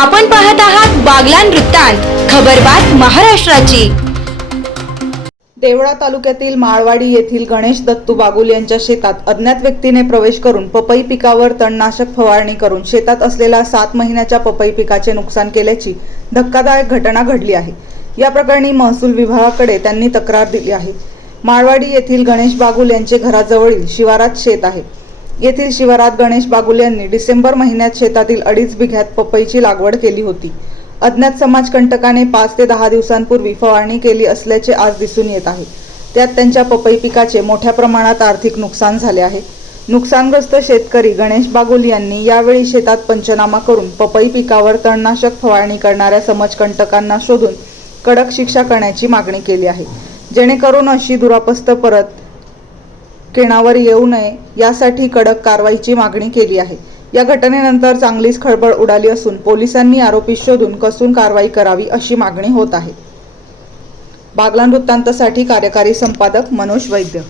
आपण पाहत आहात बागलान वृत्तांत खबरबात महाराष्ट्राची. देवळा तालुक्यातील माळवाडी येथील गणेश दत्तू बागुल यांच्या शेतात अज्ञात व्यक्तीने प्रवेश करून पपई पिकावर तणनाशक फवारणी करून शेतात असलेल्या सात महिन्याच्या पपई पिकाचे नुकसान केल्याची धक्कादायक घटना घडली आहे. या प्रकरणी महसूल विभागाकडे त्यांनी तक्रार दिली आहे. माळवाडी येथील गणेश बागुल यांचे घराजवळील शिवारात शेत आहे. येथील शिवारात गणेश बागुल यांनी डिसेंबर महिन्यात शेतातील अडीच बिघ्यात पपईची लागवड केली होती. अज्ञात समाजकंटकाने पाच ते दहा दिवसांपूर्वी फवारणी केली असल्याचे आज दिसून येत आहे. त्यात त्यांच्या पपई पिकाचे मोठ्या प्रमाणात आर्थिक नुकसान झाले आहे. नुकसानग्रस्त शेतकरी गणेश बागुल यांनी यावेळी शेतात पंचनामा करून पपई पिकावर तणनाशक फवारणी करणाऱ्या समाजकंटकांना शोधून कडक शिक्षा करण्याची मागणी केली आहे. जेणेकरून अशी दुरापस्त परत केणावर येऊ नये यासाठी कडक कारवाईची मागणी केली आहे. या घटनेनंतर चांगलीच खळबळ उडाली असून पोलिसांनी आरोपी शोधून कसून कारवाई करावी अशी मागणी होत आहे. बागलान वृत्तांतसाठी कार्यकारी संपादक मनोज वैद्य.